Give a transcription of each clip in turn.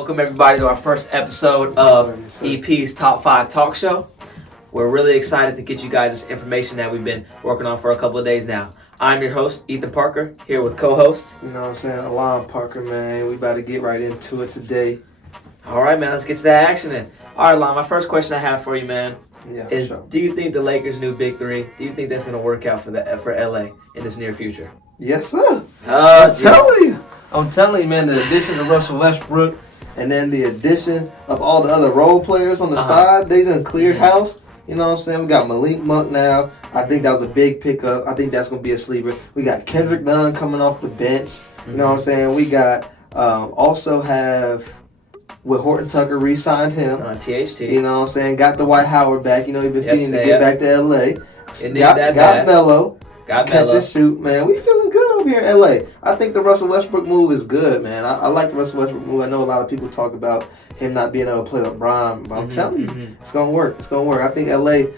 Welcome everybody to our first episode of EP's Top 5 Talk Show. We're really excited to get you guys this information that we've been working on for a couple of days now. I'm your host, Ethan Parker, here with co-host. You know what I'm saying? Alon Parker, man. We about to get right into it today. All right, man. Let's get to that action then. All right, Alon, my first question I have for you, man, is sure. Do you think the Lakers' new Big Three, do you think that's going to work out for LA in this near future? Yes, sir. I'm telling you, man, the addition of Russell Westbrook and then the addition of all the other role players on the side, they done cleared house. You know what I'm saying? We got Malik Monk now. I think that was a big pickup. I think that's going to be a sleeper. We got Kendrick Nunn coming off the bench. You know what I'm saying? We got also have with Horton Tucker re-signed him. THT. You know what I'm saying? Got Dwight Howard back. You know, he's been feeding to get back to LA. Got Melo. Catch and shoot, man. We feeling good over here in LA. I think the Russell Westbrook move is good, man. I like the Russell Westbrook move. I know a lot of people talk about him not being able to play with LeBron, but I'm telling you, it's gonna work. It's gonna work. I think LA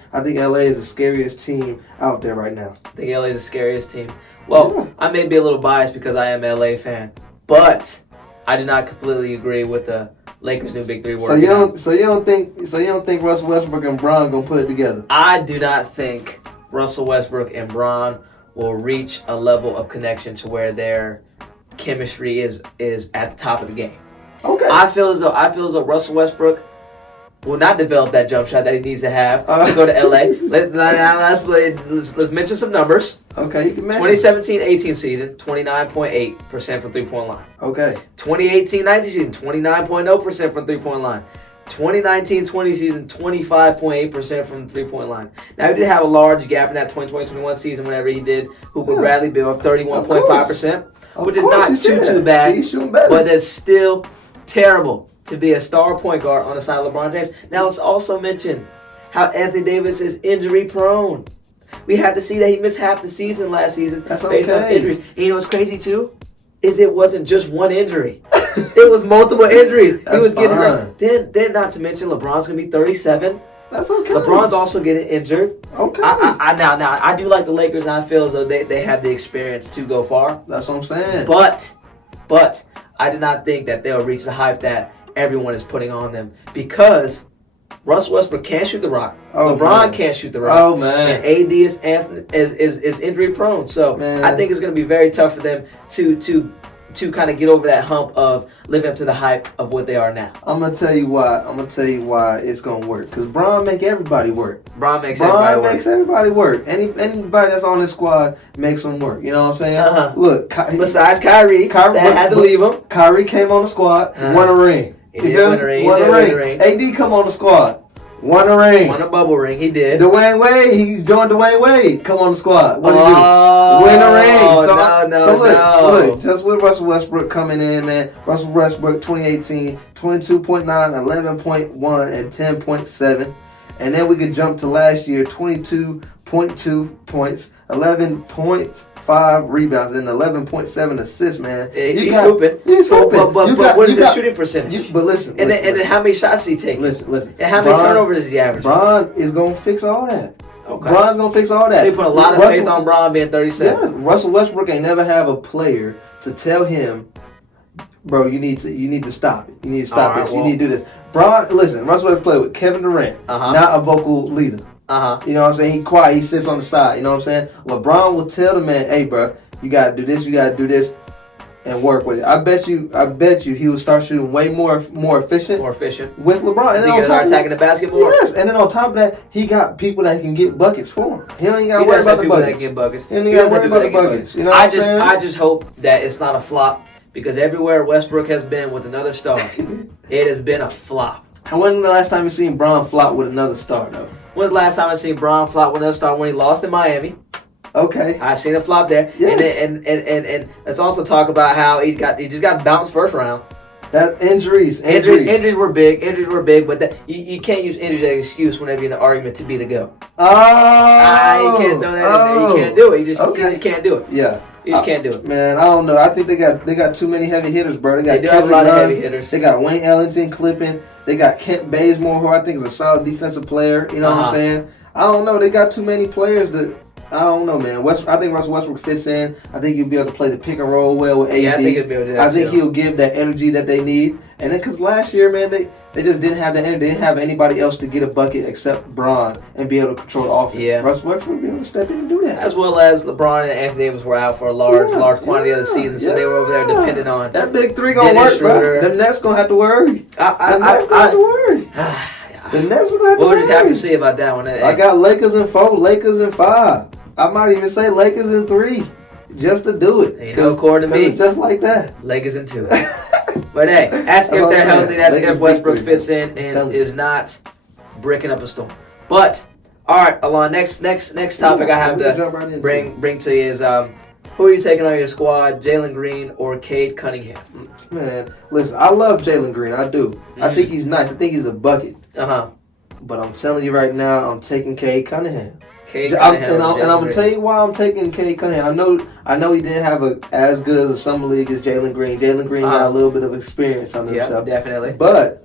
is the scariest team out there right now. I think LA is the scariest team. Well, I may be a little biased because I am an LA fan, but I do not completely agree with the Lakers' new Big Three working. So you don't think Russell Westbrook and Bron gonna put it together? I do not think Russell Westbrook and Bron will reach a level of connection to where their chemistry is at the top of the game. Okay. I feel as though Russell Westbrook will not develop that jump shot that he needs to have to go to LA. Let's mention some numbers. Okay, you can mention. 2017-18 season, 29.8% from three-point line. Okay. 2018-19 season, 29.0% from three-point line. 2019-20 season, 25.8% from the three-point line. Now, he did have a large gap in that 2020-21 season whenever he did hoop with Bradley Beal of 31.5%, which is not too bad, but it's still terrible to be a star point guard on the side of LeBron James. Now, let's also mention how Anthony Davis is injury-prone. We had to see that he missed half the season last season based on injuries. And you know what's crazy, too? Is it wasn't just one injury. It was multiple injuries. He was getting hurt. Then not to mention LeBron's gonna be 37. That's okay. LeBron's also getting injured. Okay. Now I do like the Lakers, and I feel as though they have the experience to go far. That's what I'm saying. But I do not think that they'll reach the hype that everyone is putting on them because Russell Westbrook can't shoot the rock. LeBron can't shoot the rock. Oh, man. And AD is injury prone. So I think it's going to be very tough for them to kind of get over that hump of living up to the hype of what they are now. I'm going to tell you why it's going to work. Because Bron make everybody work. Bron makes everybody work. Anybody that's on this squad makes them work. You know what I'm saying? Look. Besides Kyrie that had to leave him. Kyrie came on the squad, won a ring. He did win a ring. AD come on the squad. Won a ring. Won a bubble ring. He did. Dwayne Wade. He joined Dwayne Wade. Come on the squad. What did he do? Win a ring. Look, just with Russell Westbrook coming in, man. Russell Westbrook 2018, 22.9, 11.1, and 10.7. And then we could jump to last year, 22.2 points, 11.5 rebounds, and 11.7 assists, man. He's hooping. But what is his shooting percentage? But listen. And then how many shots does he take? Listen. And how many turnovers is he averaging? Bron is going to fix all that. Okay. Bron's going to fix all that. They put a lot of faith on Bron being 37. Yeah, Russell Westbrook ain't never have a player to tell him, bro, you need to stop it. You need to stop this. You need to do this. Bron, listen, Russell Westbrook played with Kevin Durant, not a vocal leader. You know what I'm saying? He quiet. He sits on the side. You know what I'm saying? LeBron will tell the man, hey, bro, you got to do this. You got to do this. And work with it. I bet you he would start shooting way more efficient. With LeBron. And then on top attacking the basketball. Yes, and then on top of that, he got people that can get buckets for him. He don't even got to worry about the buckets. He don't even got to worry about the buckets. You know what I'm saying? I just hope that it's not a flop because everywhere Westbrook has been with another star, it has been a flop. And when the last time you seen Bron flop with another star though? When's the last time I seen Bron flop with another star when he lost in Miami? Okay. I seen a flop there. Yes. And let's also talk about how he just got bounced first round. That injuries were big, but you can't use injuries as an excuse whenever you're in an argument to be the GOAT. You can't throw that in there. You can't do it. You just can't do it. Yeah. You just can't do it. Man, I don't know. I think they got too many heavy hitters, bro. They do have a lot of heavy hitters. They got Wayne Ellington clipping. They got Kent Bazemore, who I think is a solid defensive player. You know what I'm saying? I don't know. They got too many players that I don't know, man. I think Russell Westbrook fits in. I think he'll be able to play the pick and roll well with AD. Yeah, I think he'll be able to do that. I think he'll give that energy that they need. And then because last year, man, they just didn't have the energy. They didn't have anybody else to get a bucket except Bron and be able to control the offense. Yeah. Russell Westbrook will be able to step in and do that. As well as LeBron and Anthony Davis were out for a large quantity of the season, so they were over there dependent on that big three gonna work, bro. The Nets gonna have to worry. The Nets gonna have to worry. The Nets gonna have to worry. We'll just have to see about that one. I got Lakers in 4, Lakers in 5. I might even say Lakers in 3, just to do it. Ain't no core to me. It's just like that. Lakers in 2. But hey, ask if they're healthy. That's if Westbrook fits in and is not breaking up a storm. But all right, Alon. Next topic I have to bring to you is who are you taking on your squad, Jalen Green or Cade Cunningham? Man, listen, I love Jalen Green. I do. I think he's nice. I think he's a bucket. But I'm telling you right now, I'm taking Cade Cunningham. And I'm gonna tell you why I'm taking Cade Cunningham. I know he didn't have as good as a summer league as Jalen Green. Jalen Green got a little bit of experience on himself. Yeah, definitely. But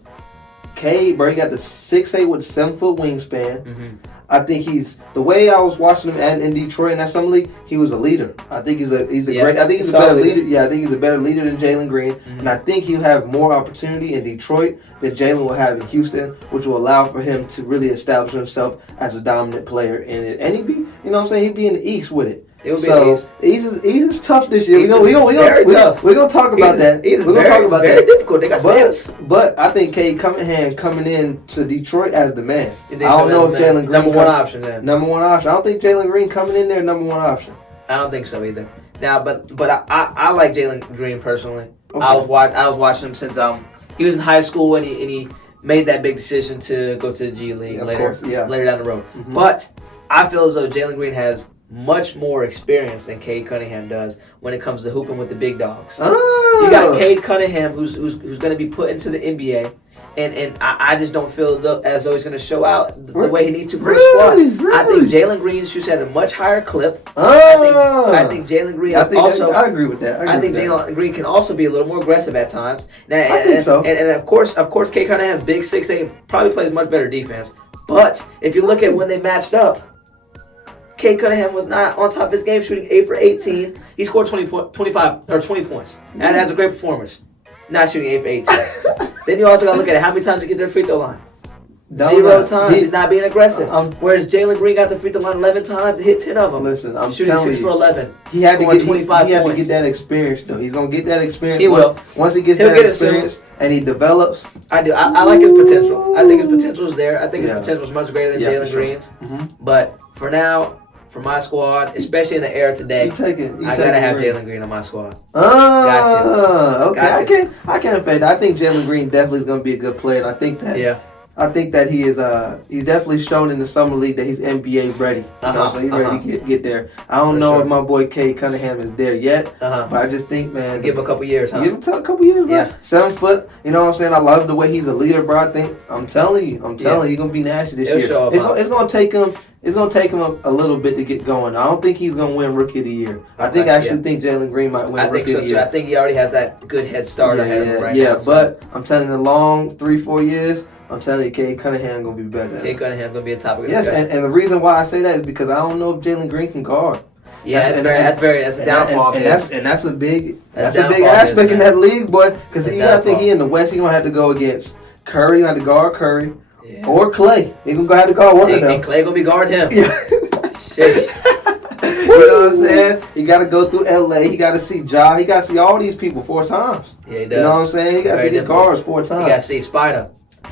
Cade, bro, he got the 6'8" with 7-foot wingspan. I think the way I was watching him in Detroit in that summer league, he was a leader. I think he's a great. I think he's a better leader. Yeah, I think he's a better leader than Jalen Green, and I think he'll have more opportunity in Detroit than Jalen will have in Houston, which will allow for him to really establish himself as a dominant player in it. And he'd be, you know what I'm saying, he'd be in the East with it. So East is tough this year. We're gonna talk about that. We're gonna talk about that. Very difficult. They got but I think Cade Cunningham coming in to Detroit as the man. I don't know if Jalen Green number one option. Then. Number one option. I don't think Jalen Green coming in there number one option. I don't think so either. Now, but I like Jalen Green personally. Okay. I was watching him since he was in high school and he made that big decision to go to the G League later down the road. But I feel as though Jalen Green has much more experience than Cade Cunningham does when it comes to hooping with the big dogs. You got Cade Cunningham who's going to be put into the NBA, and I just don't feel as though he's going to show out the way he needs to for his squad. I think Jalen Green shoots at a much higher clip. I think Jalen Green I agree with that. I think Jalen Green can also be a little more aggressive at times. Now, I think so. And of course, Cade Cunningham has big 6'8", probably plays much better defense. But if you look at when they matched up, Cade Cunningham was not on top of his game, shooting 8 for 18. He scored 20 points. And that's a great performance. Not shooting 8 for 18. Then you also got to look at how many times you get their free throw line. 0 times. He's not being aggressive. Whereas Jalen Green got the free throw line 11 times, hit 10 of them. Listen, I'm shooting telling 6 for 11. He had to get 25 he had to points. get that experience though. He's gonna get that experience. He will. Once he gets that experience and he develops. I do. I like his potential. I think his potential is there. I think his potential is much greater than Jalen Green's. But for now, for my squad, especially in the era today, I gotta have Jalen Green on my squad. Okay. I can't fade that. I think Jalen Green definitely is gonna be a good player, and I think that he is. He's definitely shown in the summer league that he's NBA ready. So he's ready to get there. I don't know if my boy Cade Cunningham is there yet, but I just think, man, give him a couple years. Give him a couple years, bro. Yeah. 7 foot. You know what I'm saying? I love the way he's a leader, bro. I'm telling you, he's gonna be nasty this year. It's gonna take him. It's going to take him a little bit to get going. I don't think he's going to win Rookie of the Year. I think think Jalen Green might win Rookie of the Year. I think he already has that good head start ahead of him right now. Yeah, but I'm telling you, the long 3-4 years, I'm telling you, Cade Cunningham going to be better. Cade Cunningham going to be a topic of discussion. Yes, and the reason why I say that is because I don't know if Jalen Green can guard. Yeah, that's a downfall. And that's a big aspect in that league, boy. Because you got to think he in the West, he's going to have to go against Curry. You have to guard Curry. Yeah. Or Clay. He's going to have to guard one of them. And Clay going to be guarding him. Yeah. Shit. You know what I'm saying? He got to go through LA. He got to see Ja. He got to see all these people 4 times. Yeah, he does. You know what I'm saying? He got to see these guards 4 times. He got to see Spider.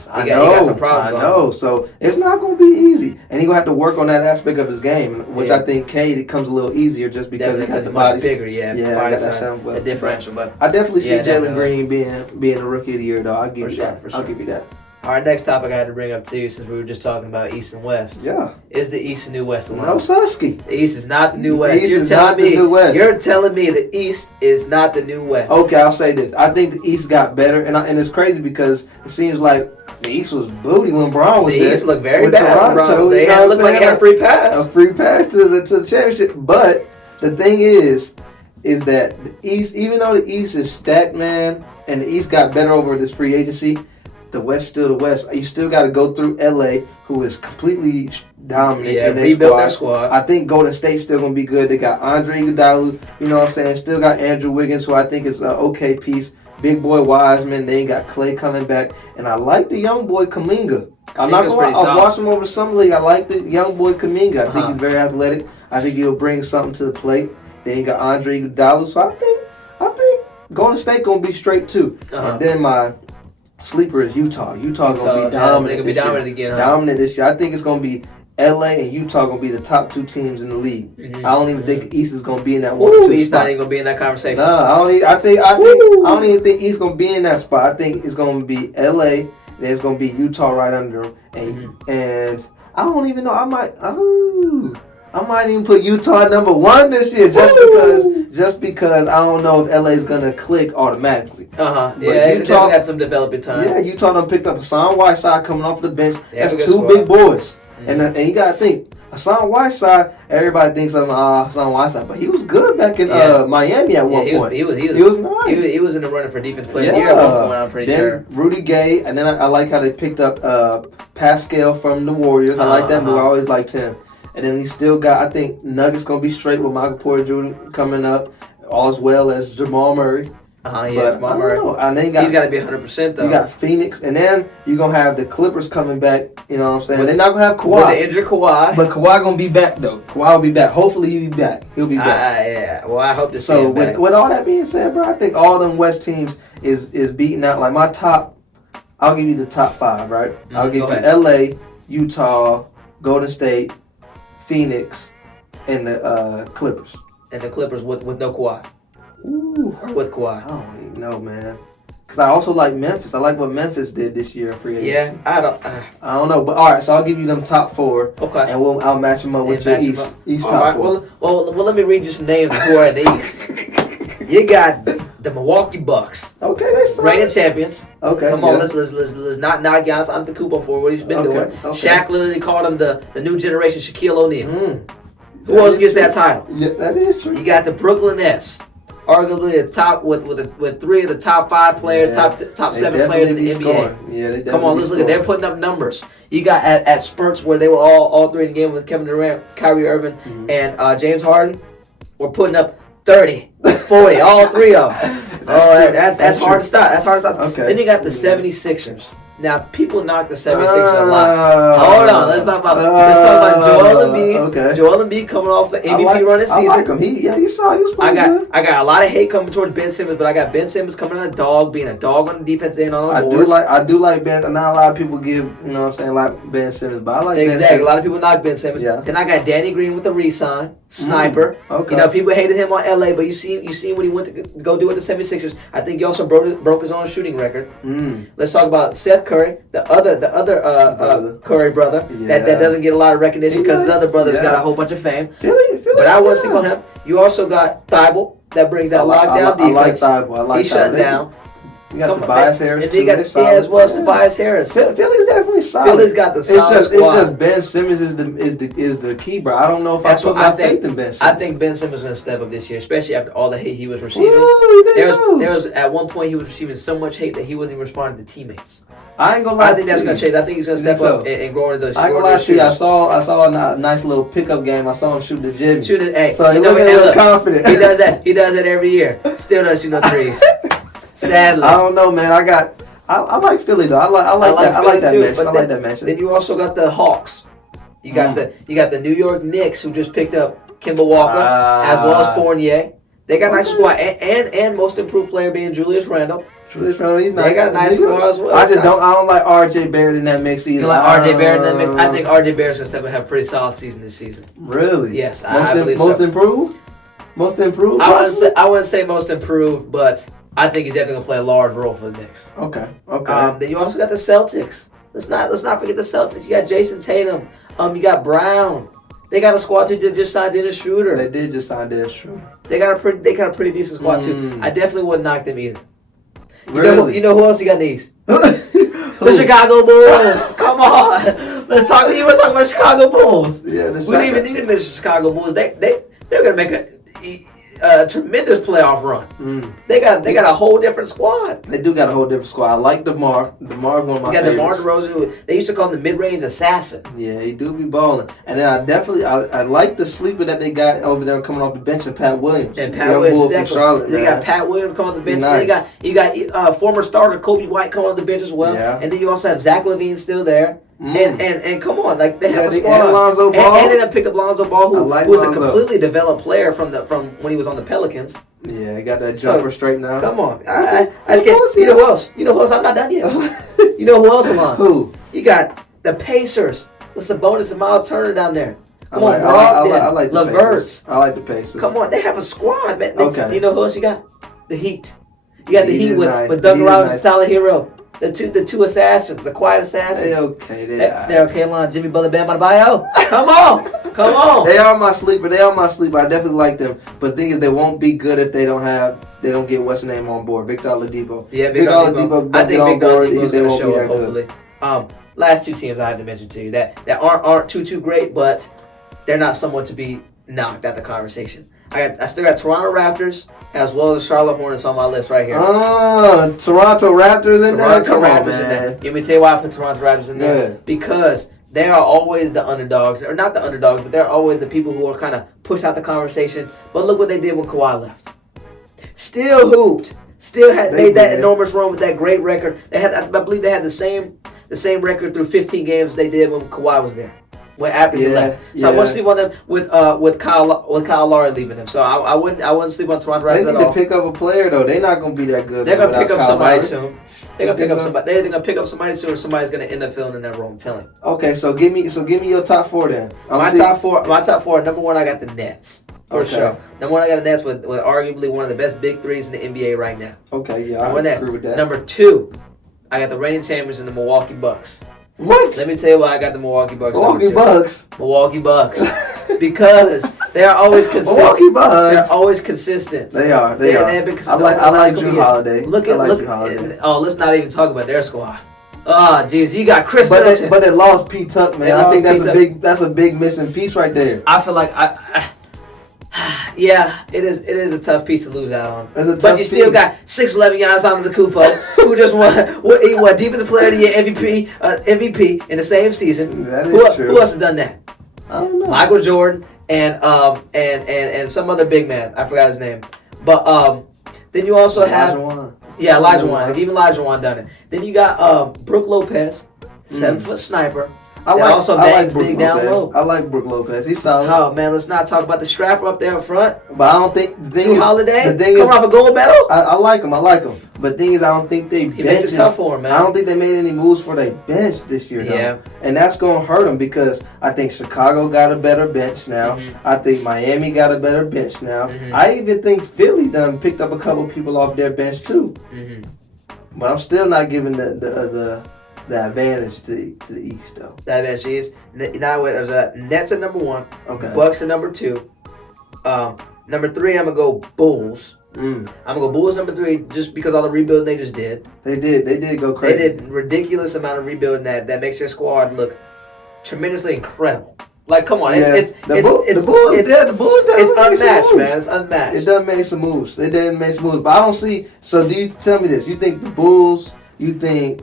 I know. So it's not going to be easy. And he's going to have to work on that aspect of his game, which I think Cade, it comes a little easier just because he got the body bigger. I got that sound well. A differential. But I definitely see Jalen Green being a Rookie of the Year, though. I'll give you that. I'll give you that. All right, next topic I had to bring up to you, since we were just talking about East and West. Yeah. Is the East and New West alone? No, Susky. The East is not the New West. The East is not the New West. You're telling me the East is not the New West. Okay, I'll say this. I think the East got better, and it's crazy because it seems like the East was booty when Braun was there. The East looked very with bad. Toronto, they looked like they had a free pass. A free pass to the championship. But the thing is that the East, even though the East is stacked, man, and the East got better over this free agency, the West still the West. You still got to go through LA, who is completely dominant in their rebuilt their squad. I think Golden State's still going to be good. They got Andre Iguodala, you know what I'm saying? Still got Andrew Wiggins, who I think is an okay piece. Big boy Wiseman. They got Clay coming back. And I like the young boy Kuminga. I'm not going to I'll watch him over Summer League. I like the young boy Kuminga. I think he's very athletic. I think he'll bring something to the plate. Then you got Andre Iguodala. So I think Golden State going to be straight too. And then my sleeper is Utah. Utah going to be dominant. They're going to be dominant again. Dominant this year. I think it's going to be LA and Utah going to be the top 2 teams in the league. I don't even think the East is going to be in that 1 or 2 East spot. not even going to be in that conversation. Nah, I don't even think East going to be in that spot. I think it's going to be LA. Then it's going to be Utah right under them. And I don't even know. I might even put Utah at number 1 this year just because I don't know if LA is going to click automatically. Yeah, Utah got some developing time. Yeah, Utah done picked up Hassan Whiteside coming off the bench. That's 2 big boys. And you got to think, Hassan Whiteside, everybody thinks of Hassan Whiteside, but he was good back in Miami at one point. He was nice. He was in the running for defense player of the year at one point, I'm pretty sure. Rudy Gay, and then I like how they picked up Pascal from the Warriors. I like that move. I always liked him. And then he still got, I think, Nuggets going to be straight with Michael Porter Jr. coming up, as well as Jamal Murray. Jamal Murray. And then he's got to be 100% though. You got Phoenix, and then you're going to have the Clippers coming back, you know what I'm saying? They're not going to have Kawhi. With the injured Kawhi. But Kawhi going to be back, though. Kawhi will be back. Hopefully he'll be back. He'll be back. Yeah. Well, I hope to see him back. With all that being said, bro, I think all them West teams is beating out. Like my top, I'll give you the top 5, right? I'll give you LA, Utah, Golden State, Phoenix, and the Clippers. And the Clippers with no Kawhi. Ooh. Or with Kawhi. I don't even know, man. Because I also like Memphis. I like what Memphis did this year in free agency. Yeah, I don't know. But all right, so I'll give you them top 4. Okay. And I'll match them up with your East top 4. Well, let me read you some names who are in the East. You got the Milwaukee Bucks. Okay, they suck. Reigning champions. Okay. Come on, let's not knock Giannis Antetokounmpo for what he's been doing. Okay. Shaq literally called him the new generation Shaquille O'Neal. Who else gets that title? Yeah, that is true. You got the Brooklyn Nets. Arguably the top with 3 of the top 5 players, top 7 players in the NBA. Yeah, they come on, let's look at. They're putting up numbers. You got at spurts where they were all 3 in the game with Kevin Durant, Kyrie Irving, and James Harden. Were putting up 30, 40, all 3 of them. That's hard to stop. That's hard to stop. Okay. Then you got the 76ers. Now, people knock the 76ers a lot. Hold on, let's talk about Joel Embiid. Okay. Joel Embiid coming off the MVP running season. I like him. He was playing good. I got a lot of hate coming towards Ben Simmons, but I got Ben Simmons coming on being a dog on the defense end on the boards. I do like Ben. Not a lot of people give, you know what I'm saying, like Ben Simmons, but I like Ben Simmons. A lot of people knock Ben Simmons. Yeah. Then I got Danny Green with the re-sign. Sniper. Okay. You know, people hated him on LA, but you see what he went to go do with the 76ers. I think he also broke his own shooting record. Let's talk about Seth Curry, the other Curry brother that doesn't get a lot of recognition because his other brother's got a whole bunch of fame. But I won't single him. You also got Thibault that brings that lockdown defense. I like Thibault. He's shutting down. You got Tobias Harris too. As well as Tobias Harris. Philly's definitely solid. Philly's got the solid squad. It's just Ben Simmons is the key, bro. I don't know if I put my faith in Ben Simmons. I think Ben Simmons is going to step up this year, especially after all the hate he was receiving. There was at one point he was receiving so much hate that he wasn't even responding to teammates. I ain't gonna lie. I think that's gonna change. I think he's gonna step up and grow into those. I ain't gonna lie to you. I saw a nice little pickup game. I saw him shoot the Jimmy. So he looked a little confident. He does that. He does that every year. Still doesn't shoot no threes. Sadly. I don't know, man. I like Philly though. I like that matchup. Then you also got the Hawks. You got the New York Knicks who just picked up Kemba Walker as well as Fournier. They got a nice squad and most improved player being Julius Randle. They got a nice squad as well. I don't like RJ Barrett in that mix either. You like RJ Barrett in that mix? I think RJ Barrett's gonna step and have a pretty solid season this season. Really? Yes, I believe most so. Improved? Most improved? I wouldn't say most improved, but I think he's definitely gonna play a large role for the Knicks. Okay. Then you also got the Celtics. Let's not forget the Celtics. You got Jason Tatum. You got Brown. They got a squad too. They just signed Dennis Schroeder. They did just sign Dennis Schroeder. They got a pretty decent squad too. I definitely wouldn't knock them either. Really? You know who else you got in the East? The Chicago Bulls. Come on. Let's talk. You want to talk about Chicago Bulls? Yeah. We didn't even need to mention Chicago Bulls. They're gonna make a tremendous playoff run. They got a whole different squad. They do got a whole different squad. I like DeMar. DeMar's one of my favorites. DeMar DeRozan. They used to call him the mid-range assassin. Yeah, he do be balling. And then I like the sleeper that they got over there coming off the bench of Pat Williams. And Pat Williams, from Charlotte. They got Pat Williams coming off the bench. Nice. You got former starter Kobe White coming off the bench as well. Yeah. And then you also have Zach LaVine still there. And come on, like they have a squad. And Lonzo Ball. And then pick up Lonzo Ball, who was a completely developed player from when he was on the Pelicans. Yeah, he got that jumper straight now. Come on, you know who else? You know who else? I'm not done yet. You know who else, Alon? Who? You got the Pacers with Sabonis and Miles Turner down there. I like the LeVert. Pacers. I like the Pacers. Come on, they have a squad, man. Okay. You know who else you got? The Heat. You got the Heat nice. with Doug Robinson, Tyler Hero. The two assassins, the quiet assassins. They're okay, Alon. Jimmy Butler, Bam Adebayo. Come on. They are my sleeper. I definitely like them. But the thing is, they won't be good if they don't get what's the name on board. Victor Oladipo. Yeah, Victor Oladipo. I think Victor Oladipo is going to show up, hopefully. Last two teams I had to mention to you that aren't too great, but they're not someone to be knocked out the conversation. I still got Toronto Raptors as well as Charlotte Hornets on my list right here. Toronto Raptors in there? Come on, man. Let me tell you why I put Toronto Raptors in there. Yeah. Because they are always the underdogs. Or not the underdogs, but they're always the people who are kind of pushed out the conversation. But look what they did when Kawhi left. Still hooped. Still made that enormous run with that great record. I believe they had the same record through 15 games they did when Kawhi was there. After he left, so I wouldn't sleep on them with Kyle Lowry leaving them. So I wouldn't sleep on Toronto Raptors. They need to pick up a player though. They're not gonna be that good. They're gonna pick up somebody soon. They're gonna pick up somebody. They're either gonna pick up somebody soon, or somebody's gonna end up filling in that role. I'm telling you. Okay, so give me your top four then. My top four. Number one, I got the Nets. For sure. Number one, I got the Nets with arguably one of the best big threes in the NBA right now. Okay, yeah, I agree with that. Number two, I got the reigning champions in the Milwaukee Bucks. What? Let me tell you why I got the Milwaukee Bucks. Milwaukee Bucks. Because they are always consistent. Milwaukee Bucks. They're always consistent. They are. They have been consistent. I like Drew Holiday. Let's not even talk about their squad. Jeez, you got Chris Middleton. But they lost P. Tuck, man. I think that's a big missing piece right there. I feel like yeah, it is a tough piece to lose out on. But you still got 6'11" Giannis Antetokounmpo, who just won Defensive Player of the Year MVP in the same season. That is true. Who else has done that? I don't know. Michael Jordan and some other big man. I forgot his name. But then you also have Elijah Wan. Even Elijah Wan done it. Then you got Brook Lopez, 7-foot sniper. I like Brook Lopez. I like Brook Lopez. He's solid. Oh man, let's not talk about the strapper up there up front. But I don't think Drew Holiday coming off a gold medal. I like him. But the thing is, I don't think they makes it tough for him, man. I don't think they made any moves for their bench this year. Yeah, and that's gonna hurt them because I think Chicago got a better bench now. Mm-hmm. I think Miami got a better bench now. Mm-hmm. I even think Philly done picked up a couple people off their bench too. Mm-hmm. But I'm still not giving the advantage to the East, though. The advantage is now Nets are number one. Okay. Bucks are number two. Number three, I'm gonna go Bulls. I'm gonna go Bulls number three just because all the rebuilding they just did. They did go crazy. They did ridiculous amount of rebuilding that makes their squad look tremendously incredible. Like, come on, the Bulls. It's unmatched, man. It's unmatched. It done made some moves. They did make some moves, but I don't see. So, do you tell me this? You think the Bulls? You think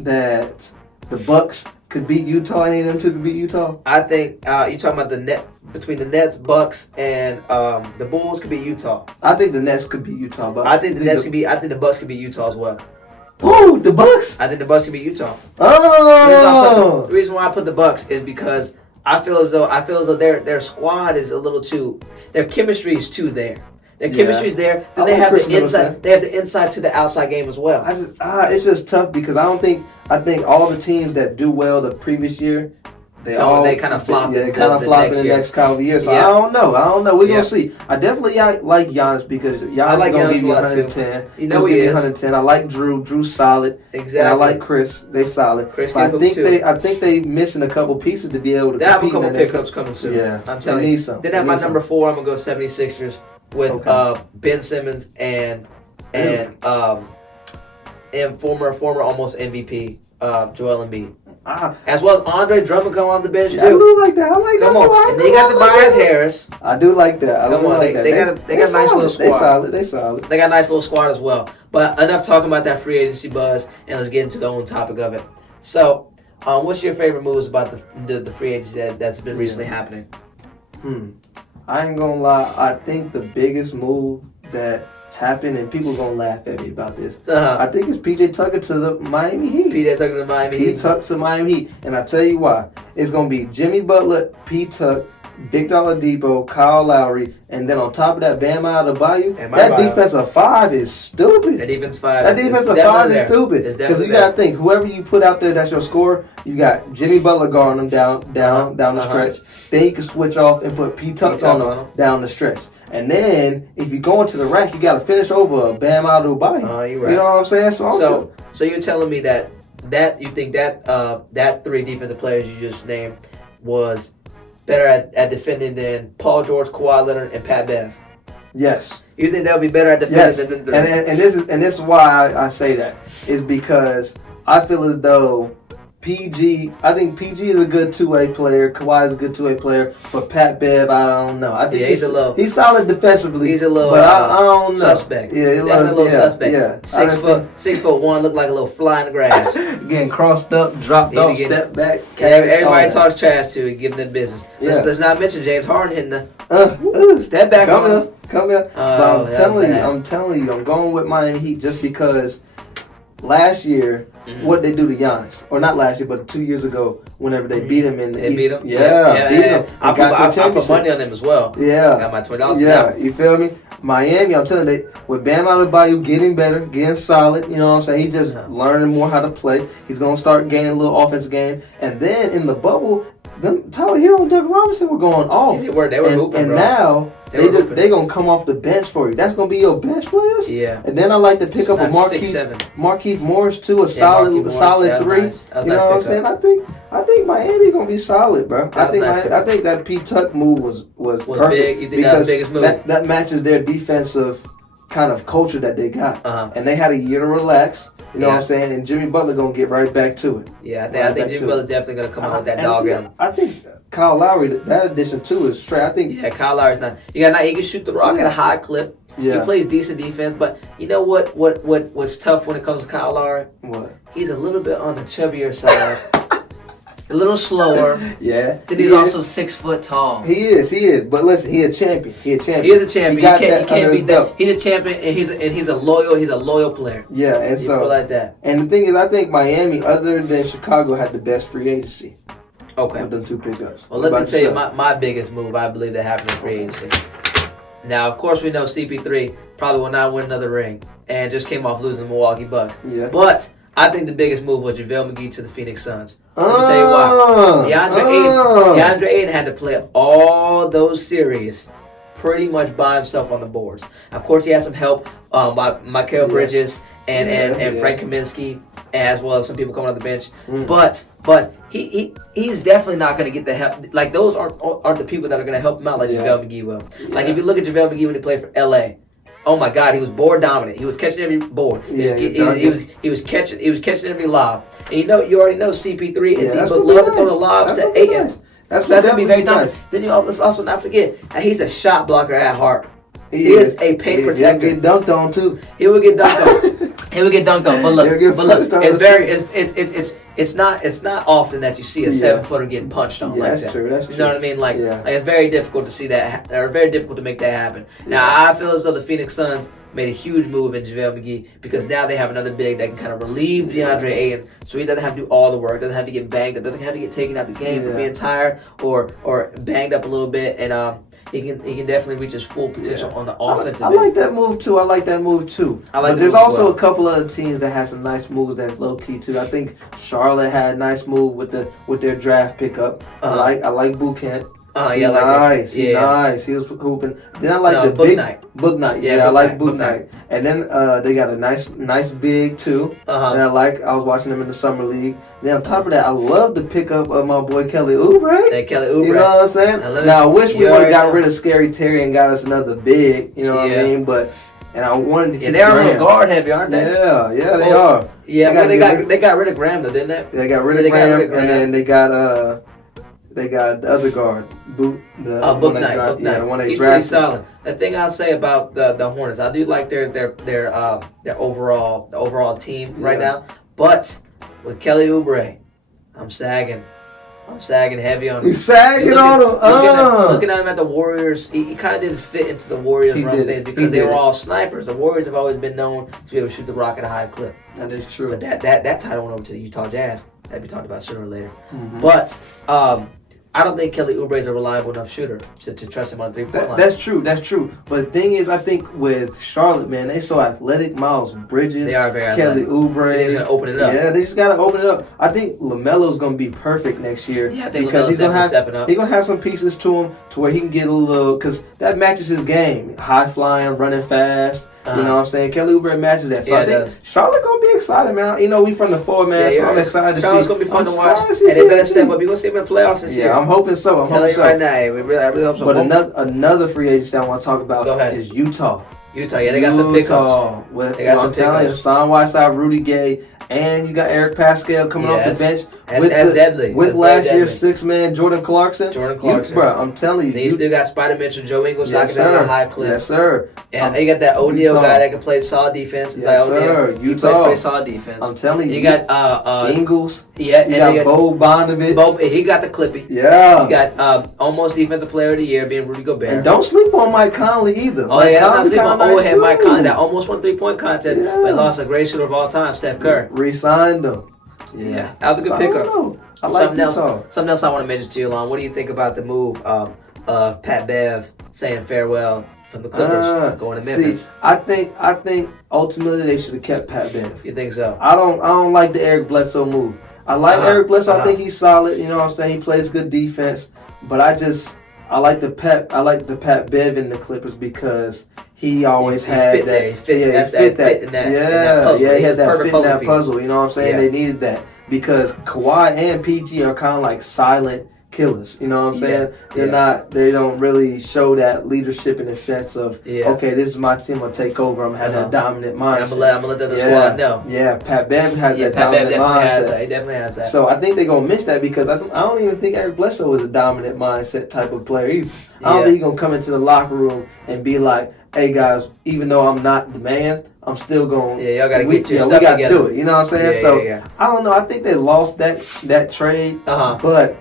that the Bucks could beat Utah? Any of them two could beat Utah? I think you're talking about the net between the Nets, Bucks, and the Bulls could beat Utah. I think the Nets could beat Utah, but I think the Bucks could beat Utah as well. Who? The Bucks? I think the Bucks could beat Utah. Oh. The reason why I put the Bucks is because I feel as though their squad is a little too. Their chemistry is too there. Their chemistry's there. Then they have the inside. They have the inside to the outside game as well. It's just tough because I think all the teams that do well the previous year, they kind of flop. They kind of flop in the next couple of years. So I don't know. We're gonna see. I definitely like Giannis because Giannis is gonna give you 110. You know he is. 110. I like Drew. Drew's solid. Exactly. And I like Chris. They solid. Chris, I think they missing a couple pieces to be able to. They have a couple pickups coming soon. Yeah, I'm telling you. Then at my number 4, I'm gonna go 76ers. With Ben Simmons and former almost MVP Joel Embiid. As well as Andre Drummond come on the bench too. I do like that. I like that. Come on, and they got Tobias Harris. I do like that. They got a nice little squad. They solid. They got a nice little squad as well. But enough talking about that free agency buzz, and let's get into the own topic of it. So, what's your favorite moves about the free agency that's been recently happening? I ain't gonna lie. I think the biggest move that happened, and people gonna laugh at me about this. I think it's PJ Tucker to the Miami Heat. PJ Tucker to the Miami Heat. P Tuck to Miami Heat, and I tell you why. It's gonna be Jimmy Butler, P Tuck, Victor Oladipo, Kyle Lowry, and then on top of that, Bam Adebayo. That defensive five is stupid. That defensive five is stupid. Because you gotta think, whoever you put out there that's your scorer, you got Jimmy Butler guarding them down the stretch. Then you can switch off and put P Tuck on them down the stretch. And then if you go into the rack, you got to finish over Bam Adebayo. Oh, you're right. You know what I'm saying? So you're telling me that you think that three defensive players you just named was better at defending than Paul George, Kawhi Leonard, and Pat Bev? Yes. You think that would be better at defending than three? And this is why I say that is because I feel as though I think PG is a good two-way player. Kawhi is a good two-way player. But Pat Bev, I don't know. I think he's solid defensively. He's a little but I don't know. Suspect. Yeah, he's a little suspect. Yeah. 6'1", look like a little fly in the grass. Getting crossed up, dropped off, step back. Everybody talks trash to it, giving them business. Yeah. Let's not mention James Harden hitting the step back. Come here. But I'm telling you, I'm going with Miami Heat just because last year, what they do to Giannis, or not last year, but 2 years ago, whenever they beat him in the East. Beat him? Beat him. I put money on them as well. Yeah. I got my $20. Yeah, you feel me? Miami, I'm telling you, with Bam Adebayo getting better, getting solid, you know what I'm saying? He just learning more how to play. He's going to start gaining a little offensive game. And then in the bubble, Tyler Hero and Doug Robinson were going off. They were hooping, and bro. Now they gonna come off the bench for you. That's gonna be your bench players. Yeah. And then I like to pick up a Markieff Morris too, a solid three. Nice. You know what I'm saying? I think Miami gonna be solid, bro. I think that P Tuck move was perfect. Big. You think that was the biggest move? That matches their defensive kind of culture that they got, and they had a year to relax. You know what I'm saying? And Jimmy Butler gonna get right back to it. Yeah, I think Jimmy Butler's definitely gonna come out with that dog in him. I think Kyle Lowry, that addition too is straight. I think Kyle Lowry's not. He can shoot the rock at a high clip. Yeah. He plays decent defense, but you know what's tough when it comes to Kyle Lowry? What? He's a little bit on the chubbier side. A little slower. Yeah. Then he's also 6 foot tall. He is. But listen, he a champion. He is a champion. He can't beat that. He's a champion, and he's a loyal player. Yeah, and so like that. And the thing is, I think Miami, other than Chicago, had the best free agency. Okay. With them two pickups. Well, let me tell you my biggest move I believe that happened in free agency. Now, of course, we know CP3 probably will not win another ring, and just came off losing the Milwaukee Bucks. Yeah. But I think the biggest move was JaVale McGee to the Phoenix Suns. Let me tell you why. DeAndre Ayton had to play all those series pretty much by himself on the boards. Of course, he had some help by Mikal Bridges and Frank Kaminsky, as well as some people coming on the bench. But he's definitely not going to get the help. Like, those aren't the people that are going to help him out like JaVale McGee will. Like, if you look at JaVale McGee when he played for LA, oh my God, he was board dominant. He was catching every board. He was catching every lob. And you already know CP3 and D-Book love to throw the lobs to Ayton. That's going to be very dominant. Then let's also not forget, he's a shot blocker at heart. He is a paint protector. He'll get dunked on too. He will get dunked on. But look, it's not often that you see a 7-footer getting punched on like that. That's true. You know what I mean? Like it's very difficult to see that, or very difficult to make that happen. Now I feel as though the Phoenix Suns made a huge move in JaVale McGee because now they have another big that can kind of relieve DeAndre Ayton, so he doesn't have to do all the work, doesn't have to get banged up, doesn't have to get taken out the game for being tired or banged up a little bit, and he can definitely reach his full potential on the offensive end. I like that move too. But there's also a couple other teams that had some nice moves that's low key too. I think Charlotte had a nice move with their draft pickup. I like Boukent. Nice. He was hooping. Then I like the big Bouknight. Yeah, I like Bouknight. And then they got a nice big too. And I was watching them in the summer league. And then on top of that, I love the pickup of my boy Kelly Oubre. You know what I'm saying? I wish we would have got rid of Scary Terry and got us another big. You know what I mean? And I wanted to keep they're a little guard heavy, aren't they? Yeah, they are. Yeah, they got rid of Graham though, didn't they? They got rid of Graham, and then they got the other guard, Book Knight. The one they He's drafted. pretty solid. The thing I'll say about the Hornets, I do like their overall team right now, but with Kelly Oubre, I'm sagging heavy on him. He's sagging on him. Looking at him at the Warriors, he kind of didn't fit into the Warriors run things because they were all snipers. The Warriors have always been known to be able to shoot the rock at a high clip. That is true. But that title went over to the Utah Jazz. That'd be talked about sooner or later. Mm-hmm. But I don't think Kelly Oubre is a reliable enough shooter to trust him on the 3-point line. That's true. But the thing is, I think with Charlotte, man, they so athletic. Miles Bridges, they are very Kelly athletic. Oubre. They're going to open it up. Yeah, they just got to open it up. I think LaMelo's going to be perfect next year. Yeah, I think because he's going to have some pieces to him to where he can get a little, because that matches his game. High flying, running fast. You know what I'm saying? Kelly Oubre matches that. So I think Charlotte going to be excited, man. You know, we from the 4 man, so I'm excited to see. Charlotte's going to be fun to watch. And they better step up. You're going to see them in the playoffs this year. Yeah, I'm hoping so. I'm hoping so. Right now, I really hope so. But another free agency I want to talk about is Utah. Yeah, they got some pickups. They got some talent. Hassan Whiteside, Rudy Gay, and you got Eric Pascal coming off the bench. That's deadly. With last year's 6-man Jordan Clarkson. Bro, I'm telling you. Then you still got Spider Mitchell, Joe Ingles knocking down a high clip. Yes, sir. And you got that O'Neal guy that can play solid defense. Yes, sir. Utah plays solid defense. I'm telling you. You got Ingles. Yeah, you got Bo Bogdanovic. He got the clippy. Yeah. You got almost defensive player of the year being Rudy Gobert. And don't sleep on Mike Conley either. Oh, yeah, not sleep on Mike Conley. That almost won 3-point contest, but lost a great shooter of all time, Steph Curry. Re-signed him. Yeah, that was a good pickup. I like something else I want to mention to you, Lon. What do you think about the move of Pat Bev saying farewell from the Clippers going to Memphis? See, I think ultimately they should have kept Pat Bev. You think so? I don't like the Eric Bledsoe move. I like Eric Bledsoe. I think he's solid. You know what I'm saying? He plays good defense, but I like the Pat Bev in the Clippers because he always had that. He fit that. He had that fit in that puzzle. You know what I'm saying? They needed that because Kawhi and PG are kind of like silent killers. You know what I'm saying? They don't really show that leadership in the sense of, okay, this is my team, I'm gonna take over, I'm gonna have that dominant mindset. I'm gonna let the squad know. Yeah, Pat Bev has that dominant mindset. He definitely has that. So I think they're gonna miss that because I don't even think Eric Bledsoe was a dominant mindset type of player either. I don't think he's gonna come into the locker room and be like, hey guys, even though I'm not the man, I'm still going. Yeah, y'all gotta get your stuff we gotta together. do it. You know what I'm saying? I don't know. I think they lost that trade. But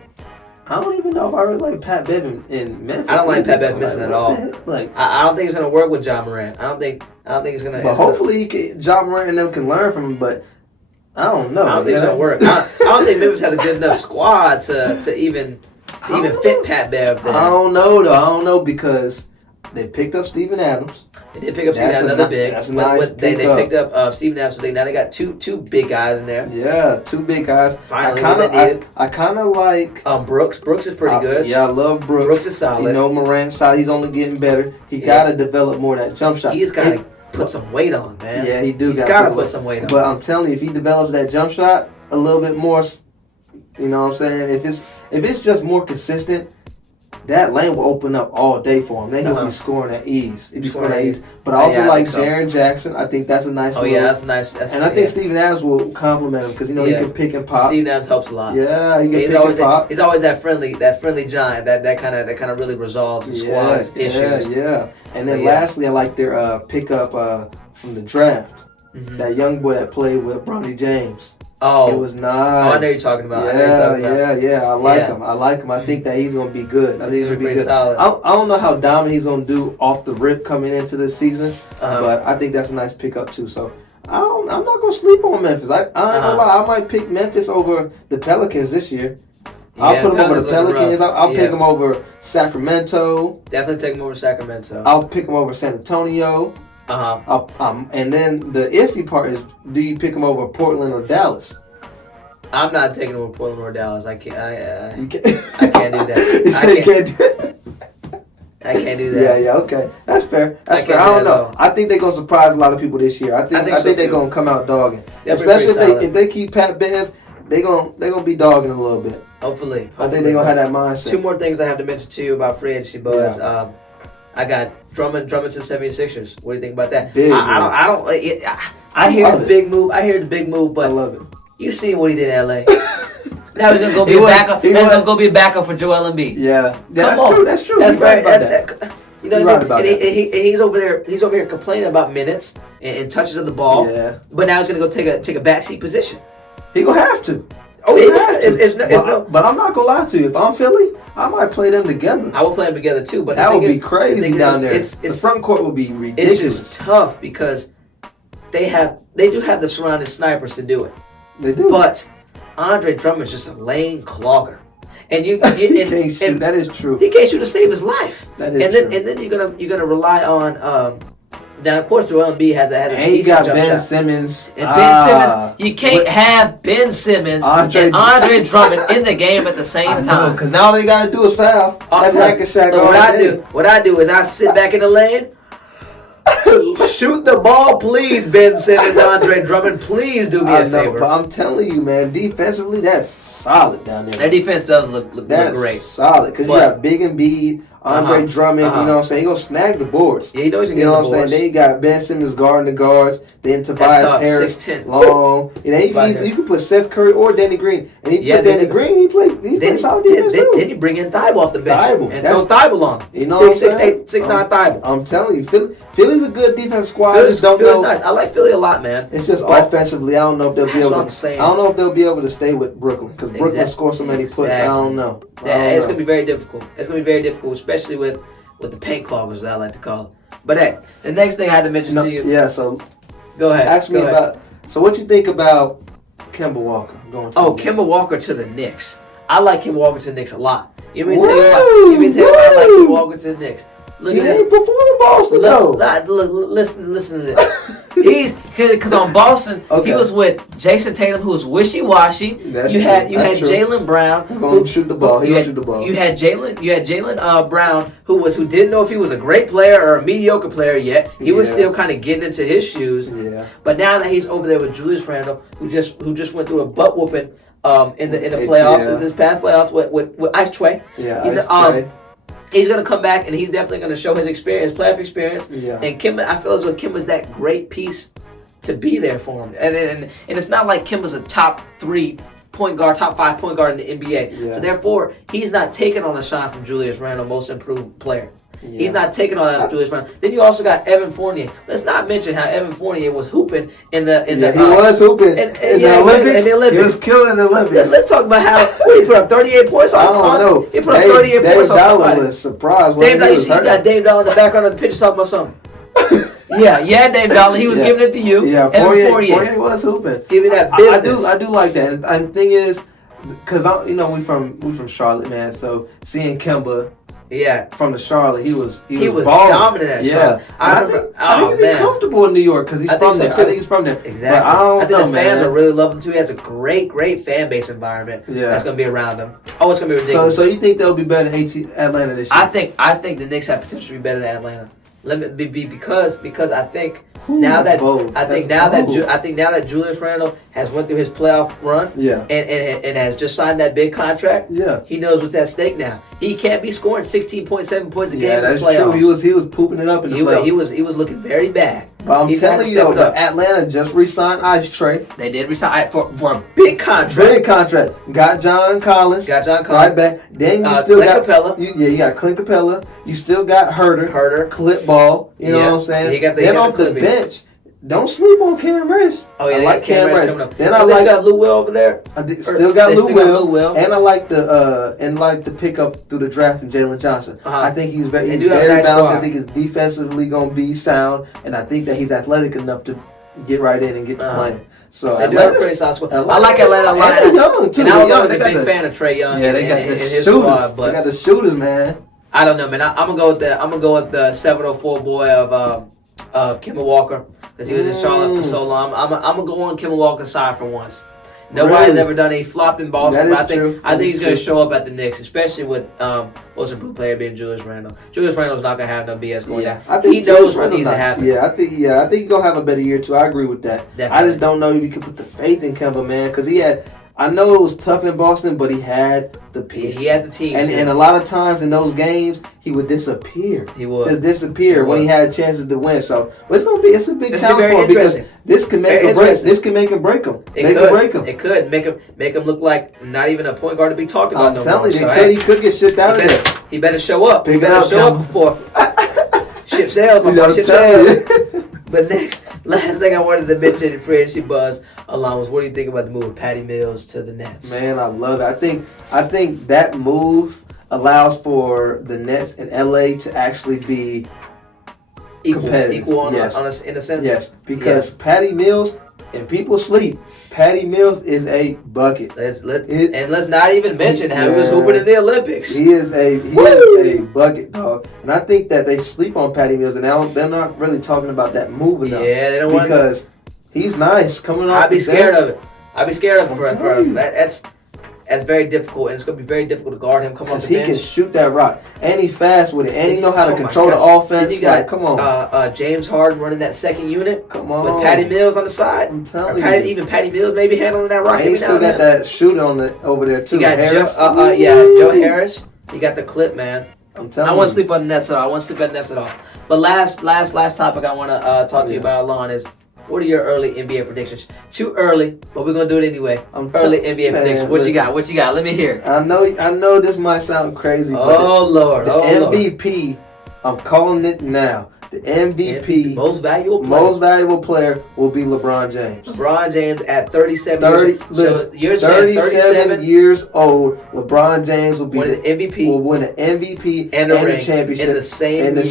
I don't even know if I really like Pat Bev in Memphis. I don't like Pat Bev missing at all. I don't think it's gonna work with John Morant. I don't think it's gonna. But hopefully, John Morant and them can learn from him. But I don't know. I don't think it's gonna work. I don't think Memphis has a good enough squad to even fit Pat Bev there. I don't know though. I don't know because they picked up Steven Adams. They did pick up Steven Adams, another big. That's a nice They picked up Steven Adams, so now they got two big guys in there. Yeah, 2 big guys. Finally, I kind of like Brooks. Brooks is pretty good. Yeah, I love Brooks. Brooks is solid. You know, Morant's solid. He's only getting better. He got to develop more of that jump shot. He's got to put some weight on, man. Yeah, he's got to put some weight on. But I'm telling you, if he develops that jump shot a little bit more, you know what I'm saying? If it's just more consistent, that lane will open up all day for him. Then he'll be scoring at ease. But I also like Jaren Jackson. I think that's a nice move. Yeah, that's nice. I think Steven Adams will compliment him because he can pick and pop. Steven Adams helps a lot. Yeah, he can pick and pop. He's always that friendly giant that kind of really resolves the squad's issues. Yeah. And then lastly, I like their pickup from the draft. Mm-hmm. That young boy that played with Bronny James. Oh, it was nice. I know you're talking about. Yeah. I like him. I think that he's gonna be good. I think he's gonna be good. Solid. I don't know how dominant he's gonna do off the rip coming into this season, but I think that's a nice pickup too. So I'm not gonna sleep on Memphis. I ain't gonna lie. I might pick Memphis over the Pelicans this year. I'll put him over the Pelicans. I'll pick him over Sacramento. Definitely take him over Sacramento. I'll pick him over San Antonio. And then the iffy part is, do you pick him over Portland or Dallas? I'm not taking him over Portland or Dallas. I can't do that. I can't do that. Yeah, okay. That's fair. I don't know. I think they're going to surprise a lot of people this year. I think they're going to come out dogging. Especially if they keep Pat Bev, they're going to be dogging a little bit. Hopefully. I think they're going to have that mindset. 2 more things I have to mention to you about free agency, Buzz. I got Drummond to the 76ers. What do you think about that? Big I hear the big move. I hear the big move, but I love it. You seen what he did in LA. Now he's gonna go be a backup. He's gonna go be a backup for Joel Embiid. Yeah, that's true. That's true. That's right. You know, right about that. He's over there. He's over here complaining about minutes and touches of the ball. Yeah. But now he's gonna go take a backseat position. He gonna have to. Oh yeah. But I'm not gonna lie to you. If I'm Philly, I might play them together. I will play them together too. But that would be crazy down there. The front court would be ridiculous. It's just tough because they do have the surrounding snipers to do it. They do. But Andre Drummond's just a lane clogger. And he can't shoot. That is true. He can't shoot to save his life. That is true. And then you're gonna rely on now of course Joel Embiid has a and you got Ben Simmons. And Ben Simmons, you can't have Ben Simmons and Andre Drummond in the game at the same time. Because now all they gotta do is foul. That's like a shot. What I do is I sit back in the lane. Shoot the ball, please, Ben Simmons, Andre Drummond. Please do me a favor. But I'm telling you, man, defensively, that's solid down there. Their defense does look great. That's solid because you got Big Embiid, Andre Drummond. You know what I'm saying? He gonna snag the boards. Yeah, he knows you know what I'm saying. Then you got Ben Simmons guarding the guards. Then Tobias Harris, 6'10", long. And you can put Seth Curry or Danny Green. And if you put Danny Green, he plays solid defense too. Then you bring in Thibault off the bench and throw Thibault on. You know what I'm saying? 6'9" Thibault. I'm telling you, Philly's a good defense squad. I just don't know. Nice. I like Philly a lot, man. It's just offensively, I don't know if they'll be able to. I don't know if they'll be able to stay with Brooklyn because Brooklyn scores so many puts. I don't know. It's gonna be very difficult. It's gonna be very difficult, especially with the paint cloggers, as I like to call it. But hey, the next thing I had to mention to you. Yeah, so go ahead. Ask me about. So what you think about Kemba Walker going to Kemba Walker to the Knicks. I like Kemba Walker to the Knicks a lot. You mean tell you why I like Kemba Walker to the Knicks? Look at ain't performing Boston though. Listen to this. He's because on Boston he was with Jason Tatum, who was wishy-washy. You had Jalen Brown who shoot the ball. He shoot the ball. You had Jalen Brown who didn't know if he was a great player or a mediocre player yet. He was still kind of getting into his shoes. Yeah. But now that he's over there with Julius Randle, who just went through a butt whooping in the playoffs in this past playoffs with Ice Trae. Yeah. Ice Trae. He's going to come back, and he's definitely going to show his experience, playoff experience. Yeah. And Kemba, I feel as though Kemba's that great piece to be there for him. And it's not like Kemba's a top 3 point guard, top 5 point guard in the NBA. Yeah. So therefore, he's not taking on the shine from Julius Randle, most improved player. Yeah. He's not taking on that from Julius Randle. Then you also got Evan Fournier. Let's not mention how Evan Fournier was hooping in the he was hooping in the Olympics. He was killing the Olympics. Let's talk about how he put up 38 points. I don't know. He put up 38 points on somebody. Dave was surprised. You got Dave Dollar in the background of the picture talking about something. Yeah, Dave Dollar. He was giving it to you. Yeah, Fournier was hooping. Give me that business. I do like that. And the thing is, because we from Charlotte, man. So seeing Kemba. Yeah, from the Charlotte, he was dominant at Charlotte. I think he'd be comfortable in New York because he's from there. I think he's from there. Exactly. I think the fans are really loving him too. He has a great fan base environment. That's gonna be around him. Oh, it's gonna be ridiculous. So you think they'll be better than Atlanta this year? I think the Knicks have potential to be better than Atlanta. Let me be because I think. Now that Julius Randle has went through his playoff run, and has just signed that big contract, he knows what's at stake now. He can't be scoring 16.7 points a game in the playoffs. True. He was pooping it up in the playoffs. He was looking very bad. But I'm telling you though, Atlanta just re-signed Ice Trae. They did re-sign for a big contract. Big contract. Got John Collins. Right back. Then you still got Capella. You got Clint Capella. You still got Herter. Clip ball. You know what I'm saying? Then off the bench. Don't sleep on Cam Reddish. Oh yeah, I like Cam Reddish. Then I like got Lou Will over there. Still got Lou Will, and I like the pickup through the draft and Jalen Johnson. I think he's very balanced. I think he's defensively gonna be sound, and I think that he's athletic enough to get right in and get the playing. So they do have a pretty solid squad. I like Atlanta a lot. They're young too. And I was a big fan of Trae Young. Yeah, they got the shooters. They got the shooters, man. I don't know, man. I'm gonna go with the 704 boy of Kemba Walker. Because he was in Charlotte for so long. I'm gonna go on Kemba Walker's side for once. Nobody's ever done a flop in Boston. But I think he's gonna show up at the Knicks, especially with most improved player being Julius Randle. Julius Randle's not gonna have no BS going down. I think he knows what needs to happen. I think he's gonna have a better year too. I agree with that. Definitely. I just don't know if you can put the faith in Kemba, man, because he had I know it was tough in Boston, but he had the pieces. He had the team. And a lot of times in those games, he would disappear. He would just disappear when he had chances to win. So, but it's a big challenge for him because this can make or break. This can make him break him. It could make him look like not even a point guard to be talked about. I'm telling you, he could get shipped out of there. He better show up. He better show up before ship sails. Ship sails. But last thing I wanted to mention in free agency buzz along was, what do you think about the move of Patty Mills to the Nets? Man, I love it. I think that move allows for the Nets and LA to actually be competitive. Equal in a sense. Yes, because Patty Mills, and people sleep, Patty Mills is a bucket. Let's not even mention how he was hooping in the Olympics. He is a bucket, dog. And I think that they sleep on Patty Mills, and they're not really talking about that move enough. Yeah, they don't want to. Because he's nice coming off. I'd be scared of it. That's very difficult, and it's going to be very difficult to guard him. Because he can shoot that rock, and he's fast with it, and he know how to control the offense. Come on, James Harden running that second unit. Come on, with Patty Mills on the side. I'm telling you, even Patty Mills maybe handling that rock. And he still got that shooter over there too. You got Harris. Joe Harris. He got the clip, man. I'm telling you. I won't sleep on the Nets at all. I won't sleep on the Nets at all. But last topic I want to talk to you about, Alon, is, what are your early NBA predictions? Too early, but we're gonna do it anyway. Early NBA predictions. What you got? What you got? Let me hear. I know this might sound crazy. Oh Lord. MVP. I'm calling it now. The MVP, most valuable player will be LeBron James. LeBron James at 37 years old. LeBron James will be the MVP. Will win an MVP and the championship in the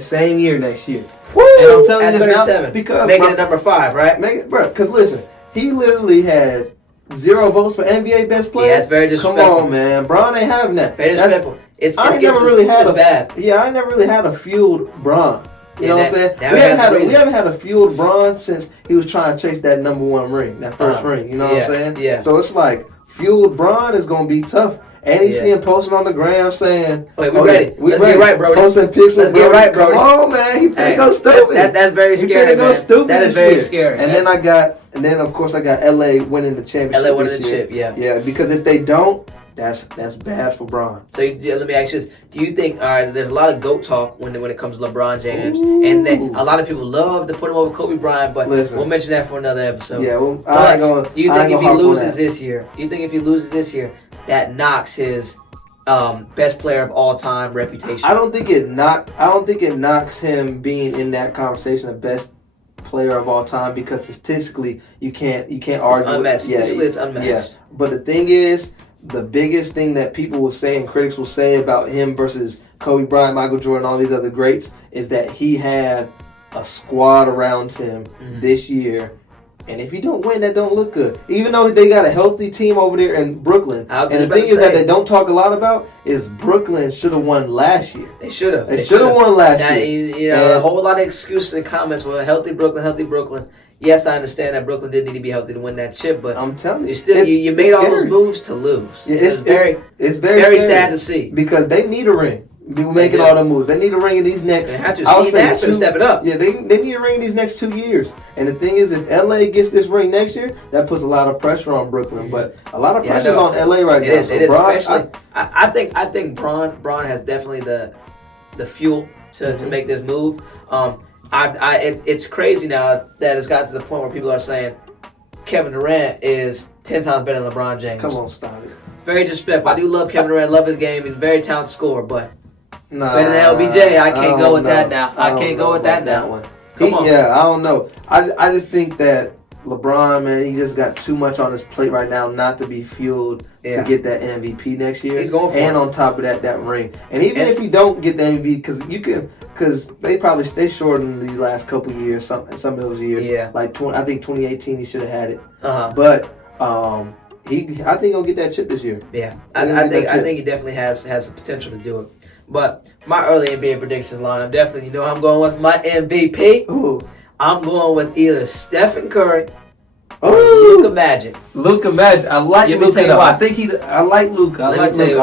same year next year. Woo! And I'm telling you this now because making it number 5, right? Because listen, he literally had 0 votes for NBA best player. Yeah, that's very disrespectful. Come on, man. Bron ain't having that. Very disrespectful. I never really had a fueled Bron. You know what I'm saying? We haven't had a fueled Bron since he was trying to chase that number 1 ring, that first ring. You know what I'm saying? Yeah. So it's like fueled Bron is gonna be tough. And you see him posting on the gram saying, "Wait, we ready? Let's get right, bro. Posting pictures. Let's get right, bro. Come on, man. He finna go stupid. That's very scary, man. That is very scary. And then of course I got LA winning the championship. LA winning the chip, yeah. Yeah, because if they don't, that's bad for Bron. So let me ask you this: do you think? All right, there's a lot of GOAT talk when it comes to LeBron James, and a lot of people love to put him over Kobe Bryant, but we'll mention that for another episode. Yeah, well, do you think if he loses this year, that knocks his best player of all time reputation? I don't think it knocks him being in that conversation of best player of all time, because statistically you can't argue. Unmatched. Statistically, it's unmatched. Yeah. But the thing is, the biggest thing that people will say and critics will say about him versus Kobe Bryant, Michael Jordan, all these other greats, is that he had a squad around him this year. And if you don't win, that don't look good. Even though they got a healthy team over there in Brooklyn. And the thing is that they don't talk a lot about is Brooklyn should have won last year. They should have. They should have won last year. You know, a whole lot of excuses and comments were healthy Brooklyn. Yes, I understand that Brooklyn did need to be healthy to win that chip, but I'm telling you, you made all those moves to lose. Yeah, it's very sad to see, because they need a ring. We're making all the moves. They need a ring in these next. They have to step it up. Yeah, they need a ring in these next 2 years. And the thing is, if LA gets this ring next year, that puts a lot of pressure on Brooklyn. But a lot of pressure is on LA right now. It is. Especially, I think Bron has definitely the fuel to make this move. It's crazy now that it's got to the point where people are saying Kevin Durant is 10 times better than LeBron James. Come on, stop it. It's very disrespectful. I do love Kevin Durant, love his game. He's a very talented scorer, but better than LBJ, I can't go with that now. I can't go with that now. Come on. Yeah, I don't know. I just think that LeBron, man, he just got too much on his plate right now not to be fueled to get that MVP next year. He's going for it. On top of that ring. And even if you don't get the MVP, because they shortened these last couple years, some of those years. Yeah. Like I think 2018 he should have had it. But I think he'll get that chip this year. Yeah, I think he definitely has the potential to do it. But my early NBA prediction line, I'm going with my MVP. Ooh. I'm going with either Stephen Curry or Luka Magic. Luka Magic. I like Luka. I like Luka. I like Luka.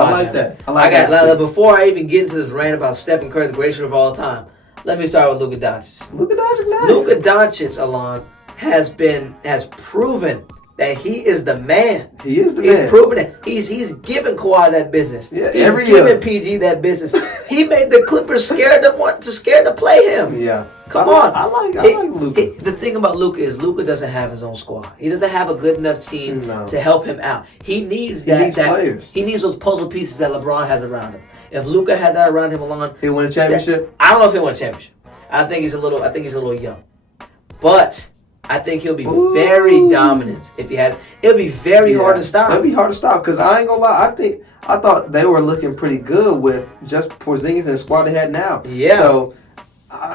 I like that. Before I even get into this rant about Stephen Curry, the greatest of all time, let me start with Luka Doncic. Luka Doncic, nice. Luka Doncic, Alon, has proven that he is the man. He is the man. He's proven it. He's giving Kawhi that business. Yeah, he's giving PG that business. He made the Clippers scared to play him. Yeah. Come on. I like Luka. The thing about Luka is Luka doesn't have his own squad. He doesn't have a good enough team to help him out. He needs players. He needs those puzzle pieces that LeBron has around him. If Luka had that around him alone, he'll win a championship. I don't know if he'll win a championship. I think he's a little young. But I think he'll be very dominant if he has. It'll be very hard to stop. It'll be hard to stop because I ain't gonna lie. I thought they were looking pretty good with just Porzingis and the squad they had now. Yeah. So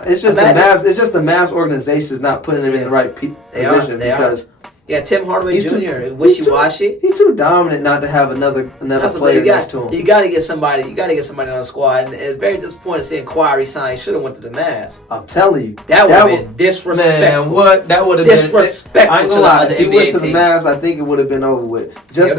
it's just the Mavs. It's just the Mavs organization is not putting them in the right position because. Yeah, Tim Hardaway Jr. Wishy-washy. He's too dominant not to have another player next to him. You got to get somebody. You got to get somebody on the squad. And it's very disappointing seeing Kawhi resign. He should have went to the Mavs. I'm telling you, that would have been disrespectful. Man, what? That would have been disrespectful. I ain't gonna lie. If he went to the Mavs, I think it would have been over with. Just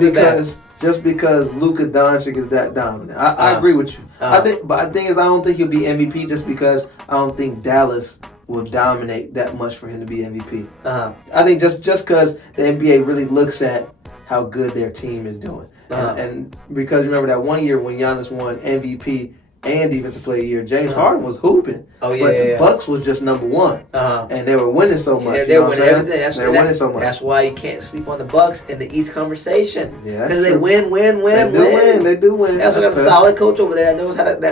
because Luka Doncic is that dominant. I agree with you. But the thing is, I don't think he'll be MVP just because I don't think Dallas will dominate that much for him to be MVP. I think just because the NBA really looks at how good their team is doing. And because remember that one year when Giannis won MVP and Defensive Player of the Year, James Harden was hooping. Oh, yeah, but the Bucks was just number one. And they were winning so much. They were winning everything. They were winning so much. That's why you can't sleep on the Bucks in the East conversation. Yeah, because they win. They do win. They also got a solid coach over there that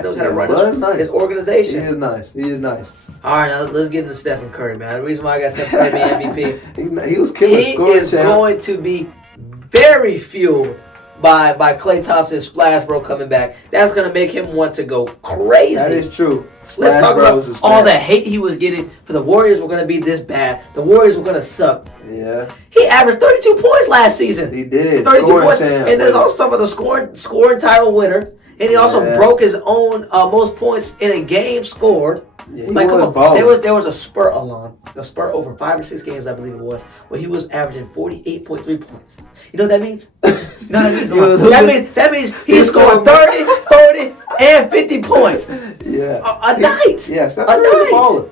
knows how to run his organization. He is nice. All right, now let's get into Stephen Curry, man. The reason why I got Stephen Curry being MVP, he was killing scoring. He is going to be very fueled by Klay Thompson's Splash Bro coming back. That's going to make him want to go crazy. That is true. Let's talk about all the hate he was getting for the Warriors were going to be this bad. The Warriors were going to suck. Yeah. He averaged 32 points last season. He did. 32 points. And there's also talking about the scoring title winner. And he also broke his own most points in a game scored. Yeah, come on. There was a spurt over 5 or 6 games, I believe it was, where he was averaging 48.3 points. You know what that means? You know what that means? That means he scored 30, 40, and 50 points. Yeah. A night. Yes, that's a night.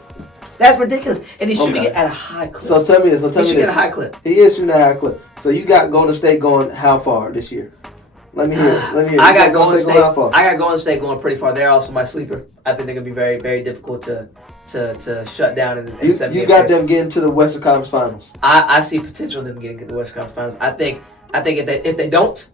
That's ridiculous. And he's shooting it at a high clip. So tell me this. He's shooting at a high clip. He is shooting at a high clip. So you got Golden State going how far this year? Let me hear. I got Golden State going pretty far. They're also my sleeper. I think they're gonna be very, very difficult to shut down in the You got them getting to the Western Conference Finals. I see potential in them getting to the Western Conference Finals. I think if they don't,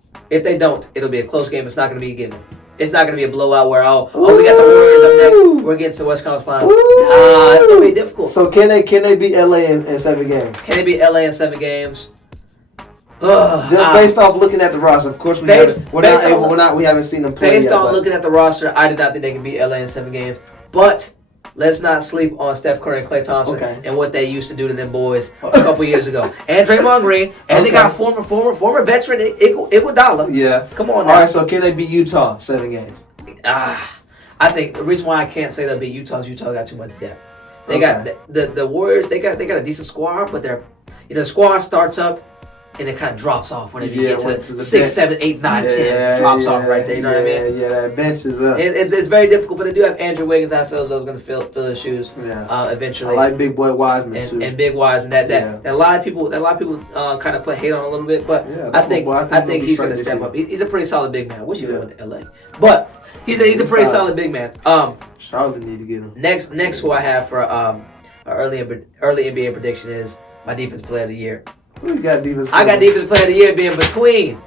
it'll be a close game. It's not gonna be a given. It's not gonna be a blowout where we got the Warriors up next. We're getting to the Western Conference Finals. It's gonna be difficult. So can they beat LA in 7 games? Can they beat LA in 7 games? Just based off looking at the roster, of course we haven't seen them play based yet. Based on looking at the roster, I did not think they can beat LA in 7 games. But let's not sleep on Steph Curry and Klay Thompson and what they used to do to them boys a couple years ago. And Draymond Green, and they got former veteran Iguodala. Yeah, come on now. All right, so can they beat Utah 7 games? I think the reason why I can't say they'll beat Utah is Utah got too much depth. They got the Warriors. They got a decent squad, but the squad starts up. And it kind of drops off when you get to 6, 7, 8, 9, 10. Drops off right there. You know what I mean? Yeah, that bench is up. It's very difficult, but they do have Andrew Wiggins. I feel as though he's going to fill his shoes. Eventually. I like Big Boy Wiseman too. And Big Wiseman. That a lot of people kind of put hate on a little bit, but I think he's going to step up. He's a pretty solid big man. I wish he would went to LA, but he's a pretty solid big man. Charlotte need to get him. Next, who I have for early NBA prediction is my defensive player of the year. Who got defense? I got defensive player of the year being between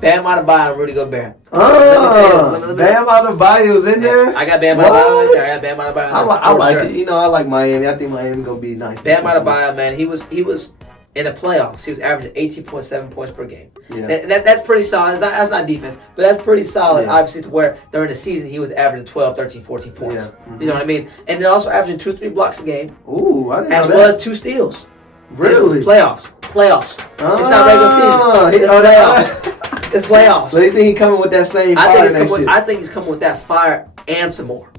Bam Adebayo and Rudy Gobert. Bam Adebayo's in there. I got Bam Adebayo in there. I got Bam Adebayo in there. I like it. You know, I like Miami. I think Miami gonna be nice. Bam Adebayo, man, he was in the playoffs. He was averaging 18.7 points per game. Yeah. That's pretty solid. That's not defense, but that's pretty solid. Obviously, to where during the season he was averaging 12, 13, 14 points. Yeah. Mm-hmm. You know what I mean? And then also averaging 2-3 blocks a game. Ooh, I didn't know that. As well as 2 steals. Really? Playoffs. It's not regular season. It's playoffs. It's playoffs. So you think he's coming with that same fire next year? I think he's coming with that fire and some more.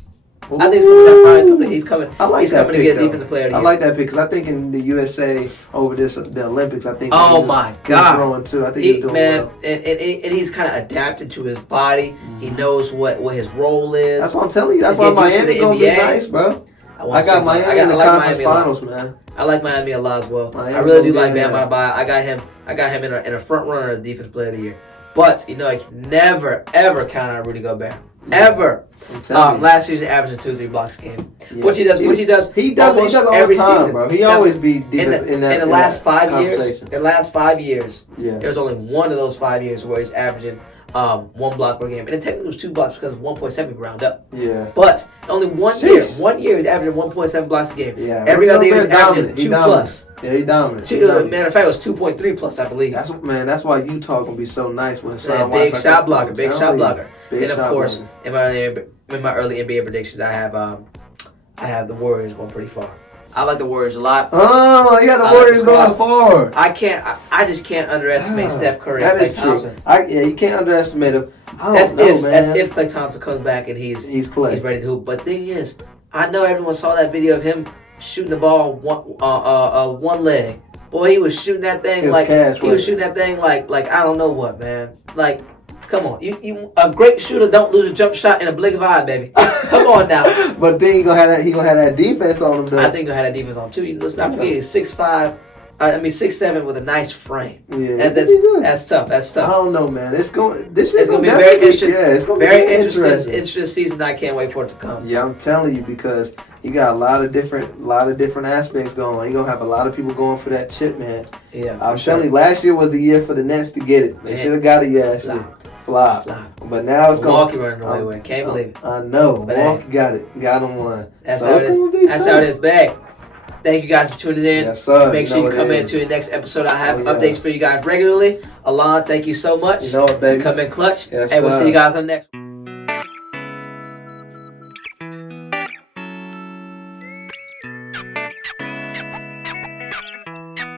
Ooh. I think he's coming with that fire. He's coming. I like he's that coming pick, to get defensive player of the year. I like that pick because I think in the USA over the Olympics, I think. Oh my God! He's growing too. I think he's doing well. And he's kind of adapted to his body. Mm-hmm. He knows what his role is. That's what I'm telling you. That's why Miami's gonna be nice, bro. I got Miami in the conference finals, man. I like Miami a lot as well. Miami I really do like Bam there. Adebayo. I got him in a front runner of Defensive Player of the Year. But you know, I can never ever count on Rudy Gobert. Ever. Last season, averaging 2-3 blocks a game. Yeah. Which he does all every the time, season, bro. He always be in the last 5 years. In the last 5 years, there's only one of those 5 years where he's averaging 1 block per game, and it technically was 2 blocks because of 1.7 round up. Yeah. But only 1 year. 1 year he's averaging 1.7 blocks a game. Yeah. Every other year he's averaging 2 plus. Yeah, he dominant. Matter of fact, it was 2.3 plus, I believe. That's why Utah gonna be so nice with Hassan big Whiteside. shot blocker, big shot blocker. Big and of course, blocker. in my early NBA predictions, I have the Warriors going pretty far. I like the Warriors a lot. Oh, you got the Warriors going far. I just can't underestimate Steph Curry and Klay Thompson. You can't underestimate him. That's if Klay Thompson comes back and he's Klay. He's ready to hoop. But the thing is, I know everyone saw that video of him shooting the ball one leg. Boy, he was shooting that thing like I don't know what, man. Like, come on, you a great shooter don't lose a jump shot in a blink of an eye, baby. Come on now. But then he gonna have that defense on him, though. I think he'll have that defense on too. Let's not forget he's 6'7" with a nice frame. Yeah, that's tough. That's tough. I don't know, man. This gonna be very interesting. Yeah, it's gonna very be interesting season. I can't wait for it to come. Yeah, I'm telling you, because you got a lot of different aspects going on. You're gonna have a lot of people going for that chip, man. Yeah, I'm telling you, last year was the year for the Nets to get it. They should have got it last year. Flop. But now it's going Milwaukee running away with it. Can't believe it. I know. Milwaukee got it. Got them one. That's how it is, babe. Thank you guys for tuning in. Yes, sir. Make sure you come in to the next episode. I have updates for you guys regularly. Alon, thank you so much. You know it, baby. Come in clutch. Yes, and we'll see you guys on the next one.